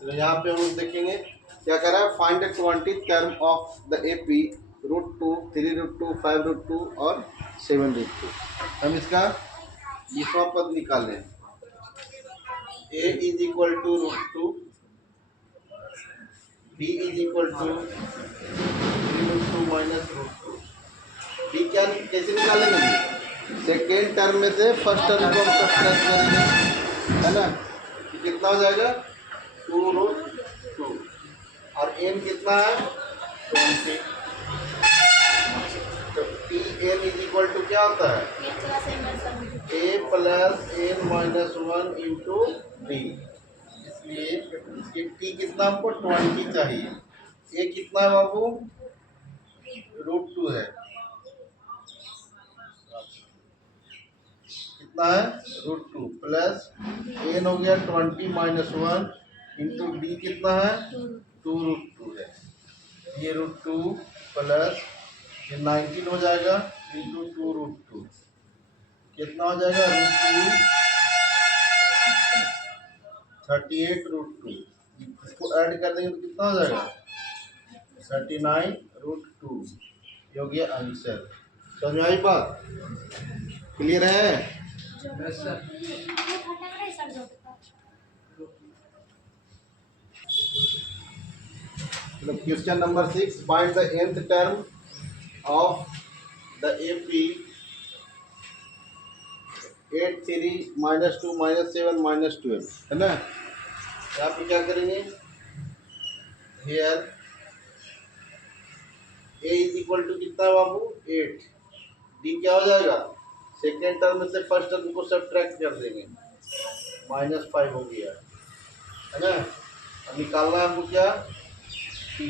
तो यहाँ पे हम देखेंगे क्या कर रहा है, find the 20 term of the AP √2, 3√2, 5√2 और 7√2। हम इसका 20वां पद निकालें। a is equal to √2, b is equal to 3√2 minus √2। b क्या कैसे निकालेंगे? सेकेंड टर्म में से फर्स्ट टर्म को हम सब्ट्रैक्ट करेंगे, है ना। तो कितना हो जाएगा 2√2 और n कितना है 20। तो T N is equal to क्या होता है a plus N minus 1 into D. इसलिए इसकी टी कितना हमको 20 चाहिए। a कितना है बाबू √2 है, कितना है √2 प्लस एन हो गया 20 माइनस 1 इंटू डी कितना है 2√2 है। ये √2 प्लस ये 19 हो जाएगा इंटू 2√2 कितना हो जाएगा √2 38√2। इसको ऐड कर देंगे तो कितना हो जाएगा 39√2। ये हो गया आंसर। समझ में आई बात? क्लियर है? Question number 6, find the nth term of the AP 8, 3, -2, -7, -12, है ना। यहाँ पे क्या करेंगे, here a is equal to कितना है बाबू 8, d क्या हो जाएगा सेकेंड टर्म में से फर्स्ट टर्म को सब्ट्रैक्ट कर देंगे, -5 हो गया, है ना। अब निकालना है हमको क्या T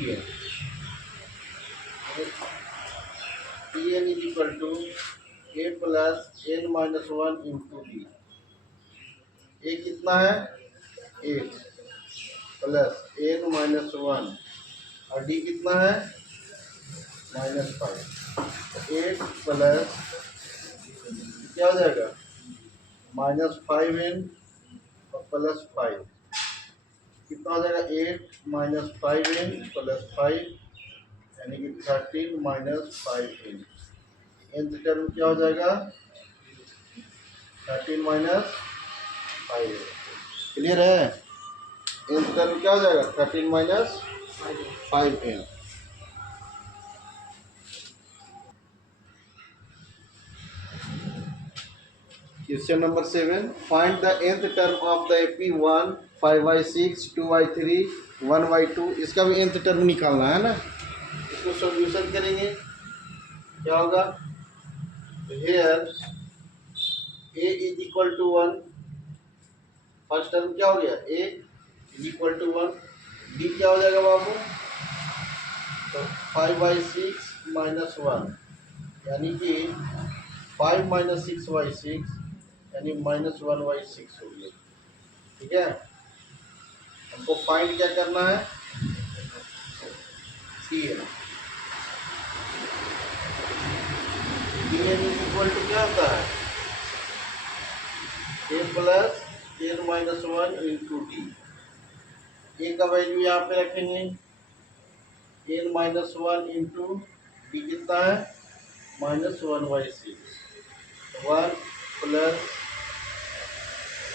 N is equal to a plus N minus 1 into D. A कितना है 8 प्लस एन माइनस 1 और डी कितना है -5। 8 प्लस क्या हो जाएगा -5n और प्लस 5 कितना हो जाएगा 8 - 5n प्लस 5 यानी कि 13 - 5n। nth टर्म क्या हो जाएगा 13 - 5n। क्लियर है? nth टर्म क्या हो जाएगा 13 - 5n। Question number 7, find the nth term of the AP 1, 5/6, 2/3, 1/2। इसका भी nth टर्म निकालना है ना। इसको सॉल्यूशन करेंगे, क्या होगा here a is equal to 1, first term क्या हो गया a is equal to 1, d क्या हो जाएगा बाबू तो 5/6 - 1 यानी कि 5 - 6/6 यानी -1/6 हो गया। ठीक है, हमको फाइंड क्या करना है T N. T N is equal to क्या होता है a plus N minus 1 into D. A का वैल्यू यहाँ पे रखेंगे एन माइनस 1 इंटू डी कितना है -1/6। 1 प्लस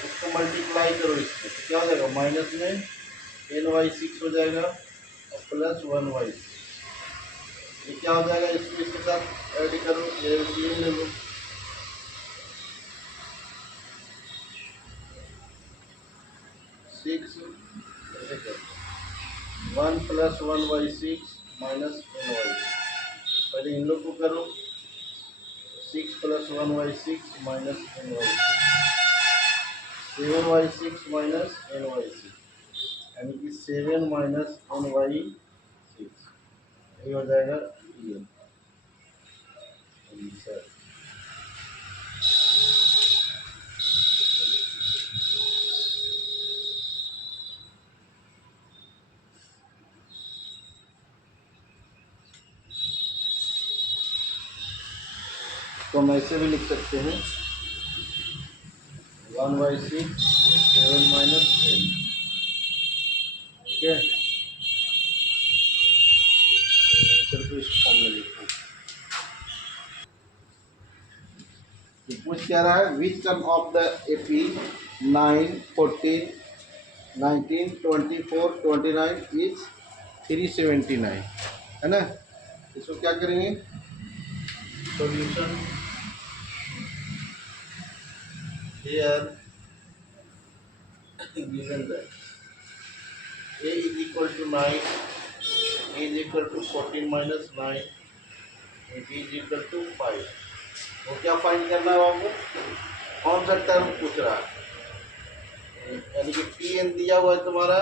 इसको मल्टीप्लाई करो, इसमें क्या हो जाएगा माइनस में n/6 हो जाएगा और प्लस 1/6। ये क्या हो जाएगा इसको इसके साथ ऐड करो, एलसीएम ले लो। 6 ऐसे करो 1 प्लस 1/6 माइनस n/6। पहले इन लोग को करो 6 plus 1/6 minus n/6, 7/6 minus n/6 यानी कि 7 माइनस n/6। ये हो जाएगा ये आंसर। तो हम ऐसे भी लिख सकते हैं 1/6 7 माइनस n। कह रहा है which term of the AP 9, 14, 19, 24, 29 is 379 है ना। इसको क्या करेंगे solution here given that a is equal to 9, a is equal to 14 minus 9 and b is equal to 5। वो क्या फाइंड करना है आपको, कौन सा टर्म पूछ रहा है, यानी कि टी एन दिया हुआ है तुम्हारा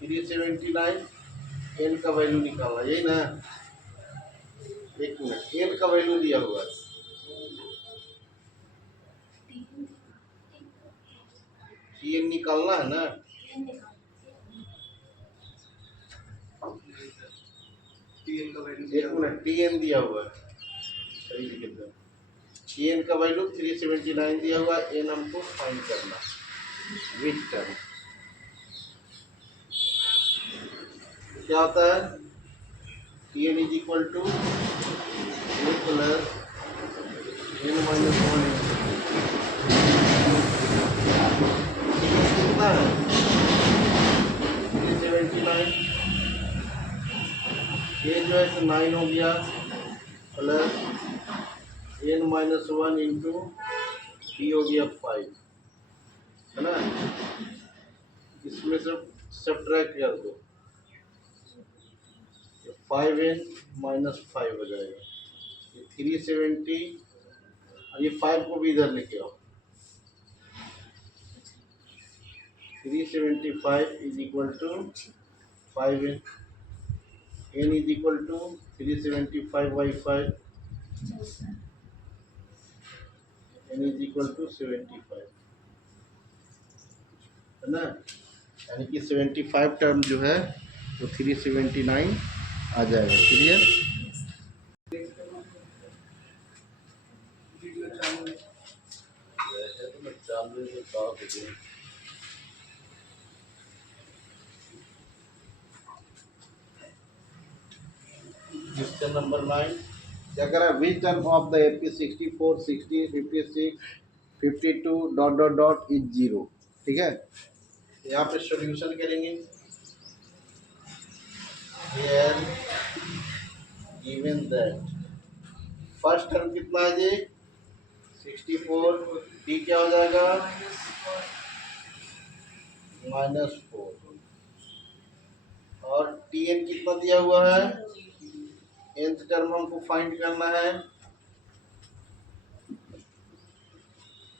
379, एन का वैल्यू निकालना, यही ना। एक मिनट, एन का वैल्यू दिया हुआ है, टी एन निकालना है ना। एक मिनट, टी एन दिया हुआ है, सही लिख दो, टी एन का वैल्यू 379 दिया हुआ है, एन हमको फाइंड करना विच टर्म। क्या होता है, T N is equal to A plus N minus 1। कितना है 379, ये जो है तो 9 हो गया plus N minus 1 into D हो गया 5 है ना। इसमें से सब्ट्रैक्ट कर दो, 5n माइनस 5 हो जाएगा, ये 370, ये 5 को भी इधर लेके आओ, 375 is equal to 5n, n is equal to 375 by 5, n is equal to 75 है ना, यानी कि 75 टर्म जो है वो 379 आ जाएगा। क्लियर, क्वेश्चन नंबर 9 क्या करा, which term of the AP 64, 60, 56, 52 dot dot dot is 0। ठीक है, यहाँ पे सॉल्यूशन करेंगे, here given that first term कितना है जी 64, डी क्या हो जाएगा -4, और टी एन कितना दिया हुआ है, nth टर्म हमको फाइंड करना है,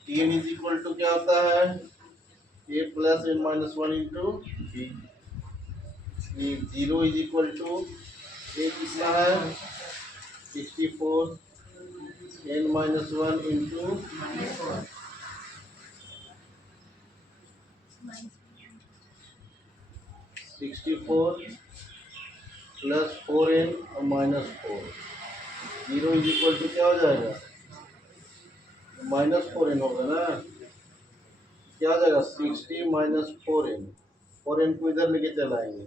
T N is equal to क्या होता है A plus N minus 1 into B, 0 is equal to A कितना है 64 n minus 1 into 64 plus 4n और -4, 0 इज इक्वल टू क्या हो जाएगा -4n होगा ना, क्या हो जाएगा 60 माइनस 4n, 4n को इधर लेके चलाएंगे,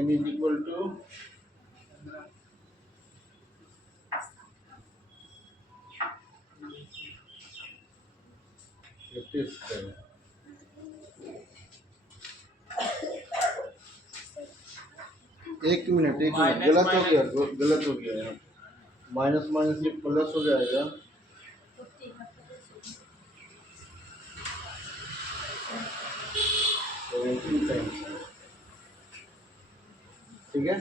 n इज इक्वल टू 57। एक मिनट, गलत हो गया, गलत हो गया यहाँ, माइनस माइनस ये प्लस हो जाएगा, ठीक है।